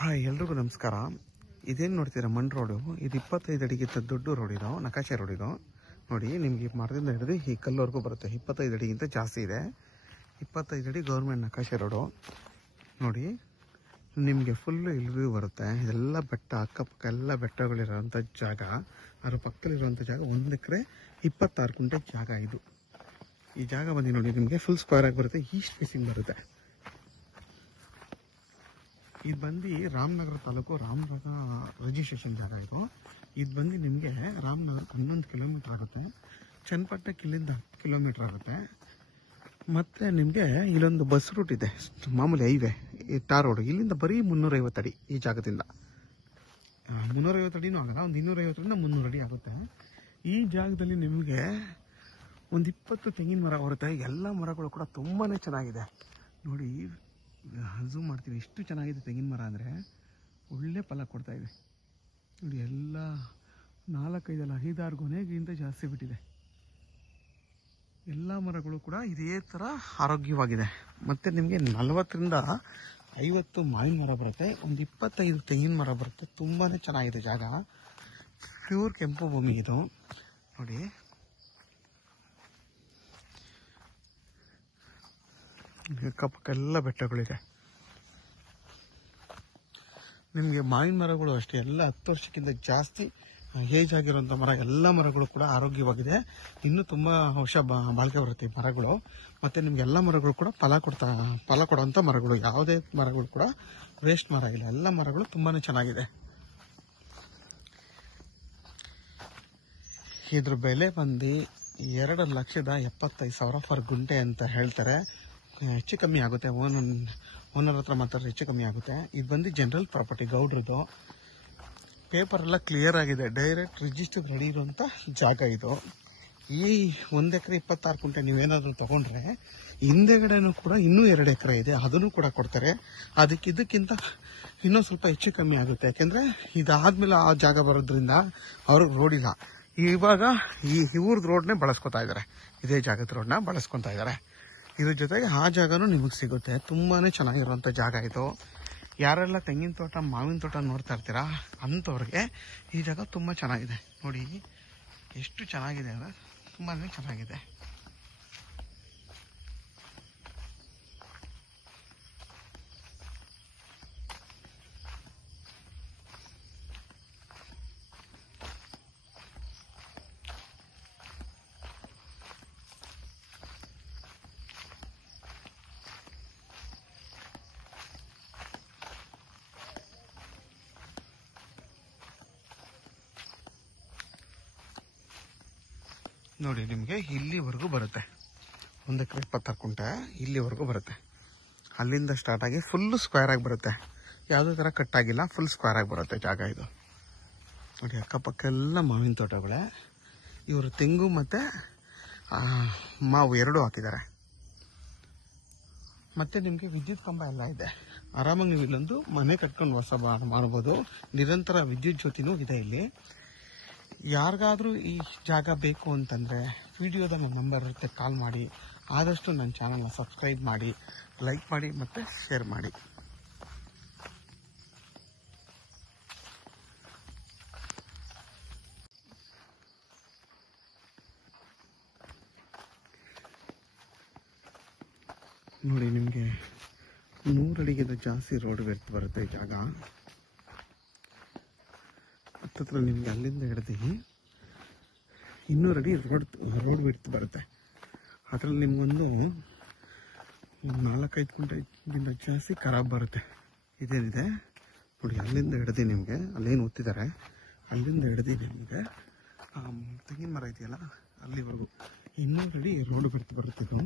Hi, ಎಲ್ರಿಗೂ ನಮಸ್ಕಾರ. ಇದೇನು ನೋಡ್ತೀರಾ, ಮಣ್ ರೋಡು. ಇದು 25 ಅಡಿಗಿಂತ ದೊಡ್ಡ ರೋಡ್. ಇದು ನಕಾಶೆ ರೋಡ್. ಇದು ನೋಡಿ, ನಿಮಗೆ ಮರದಿಂದ ಹಿಡಿದು ಈ ಕಲ್ಲವರೆಗೂ ಬರುತ್ತೆ. 25 ಅಡಿಗಿಂತ ಜಾಸ್ತಿ ಇದೆ. 25 ಅಡಿ ಗೌರ್ಮೆಂಟ್ ನಕಾಶೆ ರೋಡು. ನೋಡಿ, ನಿಮಗೆ ಫುಲ್ಲು ಇಳಿದು ಬರುತ್ತೆ. ಇದೆಲ್ಲ ಬೆಟ್ಟ, ಅಕ್ಕಪಕ್ಕ ಎಲ್ಲ ಬೆಟ್ಟಗಳಿರೋಂಥ ಜಾಗ. ಅದರ ಪಕ್ಕದಲ್ಲಿರುವಂಥ ಜಾಗ 1 ಎಕರೆ 26 ಗುಂಟೆ ಜಾಗ. ಇದು ಈ ಜಾಗ ಬಂದು ನೋಡಿ, ನಿಮಗೆ ಫುಲ್ ಸ್ಕ್ವೇರ್ ಆಗಿ ಬರುತ್ತೆ. ಈಸ್ಟ್ ಫೇಸಿಂಗ್ ಬರುತ್ತೆ. ಇದು ಬಂದು ರಾಮನಗರ ತಾಲೂಕು, ರಾಮನಗರ ರಿಜಿಸ್ಟ್ರೇಷನ್ ಜಾಗ. ಇದು ಬಂದು ನಿಮಗೆ ರಾಮನಗರಕ್ಕೆ 11 ಕಿಲೋಮೀಟ್ರ್ ಆಗುತ್ತೆ. ಚನ್ನಪಟ್ಟಣಕ್ಕೆ ಇಲ್ಲಿಂದ 10 ಕಿಲೋಮೀಟ್ರ್ ಆಗುತ್ತೆ. ಮತ್ತು ನಿಮಗೆ ಇಲ್ಲೊಂದು ಬಸ್ ರೂಟ್ ಇದೆ, ಮಾಮೂಲಿ ಹೈವೇ, ಈ ಟಾರ್ ರೋಡ್. ಇಲ್ಲಿಂದ ಬರೀ 350 ಅಡಿ. ಈ ಜಾಗದಿಂದ 350 ಅಡಿನೂ ಆಗಲ್ಲ, ಒಂದು 250ರಿಂದ 300 ಅಡಿ ಆಗುತ್ತೆ. ಈ ಜಾಗದಲ್ಲಿ ನಿಮಗೆ ಒಂದು 20 ತೆಂಗಿನ ಮರ ಬರುತ್ತೆ. ಎಲ್ಲ ಮರಗಳು ಕೂಡ ತುಂಬಾ ಚೆನ್ನಾಗಿದೆ. ನೋಡಿ, ಝೂಮ್ ಮಾಡ್ತೀವಿ, ಎಷ್ಟು ಚೆನ್ನಾಗಿದೆ ತೆಂಗಿನ ಮರ ಅಂದರೆ. ಒಳ್ಳೆ ಫಲ ಕೊಡ್ತಾ ಇದೆ ನೋಡಿ. ಎಲ್ಲ 4-5 5-6 ಗೊನೆಗಿಂತ ಜಾಸ್ತಿ ಬಿಟ್ಟಿದೆ. ಎಲ್ಲ ಮರಗಳು ಕೂಡ ಇದೇ ಥರ ಆರೋಗ್ಯವಾಗಿದೆ. ಮತ್ತು ನಿಮಗೆ 40ರಿಂದ 50 ಮಾವಿನ ಮರ ಬರುತ್ತೆ, ಒಂದು 25 ತೆಂಗಿನ ಮರ ಬರುತ್ತೆ. ತುಂಬಾ ಚೆನ್ನಾಗಿದೆ ಜಾಗ. ಪ್ಯೂರ್ ಕೆಂಪು ಭೂಮಿ ಇದು. ನೋಡಿ, ಅಕ್ಕಪಕ್ಕೆಲ್ಲ ಬೆಟ್ಟಗಳಿದೆ. ನಿಮಗೆ ಮಾವಿನ ಮರಗಳು ಅಷ್ಟೇ, ಎಲ್ಲ 10 ವರ್ಷಕ್ಕಿಂತ ಜಾಸ್ತಿ ಏಜ್ ಆಗಿರುವಂಥ ಮರ. ಎಲ್ಲ ಮರಗಳು ಕೂಡ ಆರೋಗ್ಯವಾಗಿದೆ. ಇನ್ನೂ ತುಂಬ ವರ್ಷ ಬಾಳಿಕೆ ಬರುತ್ತೆ ಈ ಮರಗಳು. ಮತ್ತು ನಿಮ್ಗೆ ಎಲ್ಲ ಮರಗಳು ಕೂಡ ಫಲ ಕೊಡುವಂಥ ಮರಗಳು. ಯಾವುದೇ ಮರಗಳು ಕೂಡ ವೇಸ್ಟ್ ಮರ ಇಲ್ಲ. ಎಲ್ಲ ಮರಗಳು ತುಂಬಾ ಚೆನ್ನಾಗಿದೆ. ಇದ್ರ ಬೆಲೆ ಬಂದು 2,75,000 ಪರ್ ಗುಂಟೆ ಅಂತ ಹೇಳ್ತಾರೆ. ಹೆಚ್ಚು ಕಮ್ಮಿ ಆಗುತ್ತೆ, ಓನರ್ ಹತ್ರ ಮಾತಾಡಿದ್ರೆ ಹೆಚ್ಚು ಕಮ್ಮಿ ಆಗುತ್ತೆ. ಇದು ಬಂದು ಜನರಲ್ ಪ್ರಾಪರ್ಟಿ, ಗೌಡ್ರದ್ದು. ಪೇಪರ್ ಎಲ್ಲ ಕ್ಲಿಯರ್ ಆಗಿದೆ, ಡೈರೆಕ್ಟ್ ರಿಜಿಸ್ಟರ್ ರೆಡಿ ಇರುವಂಥ ಜಾಗ ಇದು. ಈ 1 ಎಕರೆ 26 ಗುಂಟೆ ನೀವೇನಾದರೂ ತಗೊಂಡ್ರೆ ಹಿಂದೆಗಡೆನೂ ಕೂಡ ಇನ್ನೂ 2 ಎಕರೆ ಇದೆ, ಅದನ್ನು ಕೂಡ ಕೊಡ್ತಾರೆ. ಇದಕ್ಕಿಂತ ಇನ್ನೂ ಸ್ವಲ್ಪ ಹೆಚ್ಚು ಕಮ್ಮಿ ಆಗುತ್ತೆ. ಯಾಕೆಂದರೆ ಇದಾದ್ಮೇಲೆ ಆ ಜಾಗ ಬರೋದ್ರಿಂದ ಅವ್ರಿಗೆ ರೋಡ್ ಇಲ್ಲ. ಇವಾಗ ಇವ್ರದ್ದು ರೋಡ್ನೇ ಬಳಸ್ಕೊತಾ ಇದ್ದಾರೆ, ಇದೇ ಜಾಗದ ರೋಡ್ನ ಬಳಸ್ಕೊತಾ ಇದ್ದಾರೆ. ಇದ್ರ ಜೊತೆಗೆ ಆ ಜಾಗನೂ ನಿಮಗೆ ಸಿಗುತ್ತೆ. ತುಂಬಾ ಚೆನ್ನಾಗಿರುವಂಥ ಜಾಗ ಇದು. ಯಾರೆಲ್ಲ ತೆಂಗಿನ ತೋಟ, ಮಾವಿನ ತೋಟ ನೋಡ್ತಾ ಇರ್ತೀರಾ ಅಂಥವ್ರಿಗೆ ಈ ಜಾಗ ತುಂಬ ಚೆನ್ನಾಗಿದೆ. ನೋಡಿ ಎಷ್ಟು ಚೆನ್ನಾಗಿದೆ ಅಂದರೆ ತುಂಬಾ ಚೆನ್ನಾಗಿದೆ. ನೋಡಿ, ನಿಮಗೆ ಇಲ್ಲಿವರೆಗೂ ಬರುತ್ತೆ. 1 ಎಕರೆ 26 ಗುಂಟೆ ಇಲ್ಲಿವರೆಗೂ ಬರುತ್ತೆ. ಅಲ್ಲಿಂದ ಸ್ಟಾರ್ಟ್ ಆಗಿ ಫುಲ್ಲು ಸ್ಕ್ವೇರ್ ಆಗಿ ಬರುತ್ತೆ. ಯಾವುದೇ ಥರ ಕಟ್ಟಾಗಿಲ್ಲ, ಫುಲ್ ಸ್ಕ್ವೇರ್ ಆಗಿ ಬರುತ್ತೆ ಜಾಗ ಇದು. ನೋಡಿ, ಅಕ್ಕಪಕ್ಕ ಎಲ್ಲ ಮಾವಿನ ತೋಟಗಳೇ. ಇವರು ತೆಂಗು ಮತ್ತು ಮಾವು ಎರಡೂ ಹಾಕಿದ್ದಾರೆ. ಮತ್ತು ನಿಮಗೆ ವಿದ್ಯುತ್ ಕಂಬ ಎಲ್ಲ ಇದೆ. ಆರಾಮಾಗಿ ನೀವು ಇಲ್ಲೊಂದು ಮನೆ ಕಟ್ಕೊಂಡು ವಾಸ ಮಾಡ್ಬೋದು. ನಿರಂತರ ವಿದ್ಯುತ್ ಜ್ಯೋತಿನೂ ಇದೆ ಇಲ್ಲಿ. ಯಾರಿಗಾದ್ರೂ ಈ ಜಾಗ ಬೇಕು ಅಂತಂದರೆ ವಿಡಿಯೋದ ನನ್ನ ನಂಬರ್ ಇರುತ್ತೆ, ಕಾಲ್ ಮಾಡಿ. ಆದಷ್ಟು ನನ್ನ ಚಾನಲ್ನ ಸಬ್ಸ್ಕ್ರೈಬ್ ಮಾಡಿ, ಲೈಕ್ ಮಾಡಿ ಮತ್ತು ಶೇರ್ ಮಾಡಿ. ನೋಡಿ, ನಿಮಗೆ 100 ಅಡಿಗಿಂತ ಜಾಸ್ತಿ ರೋಡ್ ಬರುತ್ತೆ ಈ ಜಾಗ. ಹತ್ತತ್ರ ನಿಮಗೆ ಅಲ್ಲಿಂದ ಹಿಡ್ದು 200 ಅಡಿ ರೋಡ್ ಬಿಡ್ತು ಬರುತ್ತೆ. ಅದರಲ್ಲಿ ನಿಮಗೊಂದು 4-5 ಗುಂಟೆಗಿಂತ ಜಾಸ್ತಿ ಖರಾಬ್ ಬರುತ್ತೆ. ಇದೇನಿದೆ ನೋಡಿ, ಅಲ್ಲಿಂದ ಹಿಡ್ದು ನಿಮಗೆ ಅಲ್ಲೇನು ಓದ್ತಿದ್ದಾರೆ, ಅಲ್ಲಿಂದ ಹಿಡ್ದು ನಿಮಗೆ ತೆಂಗಿನ ಮರ ಇದೆಯಲ್ಲ ಅಲ್ಲಿವರೆಗೂ 200 ಅಡಿ ರೋಡ್ ಬಿಡ್ತು ಬರುತ್ತೆ ಇದು.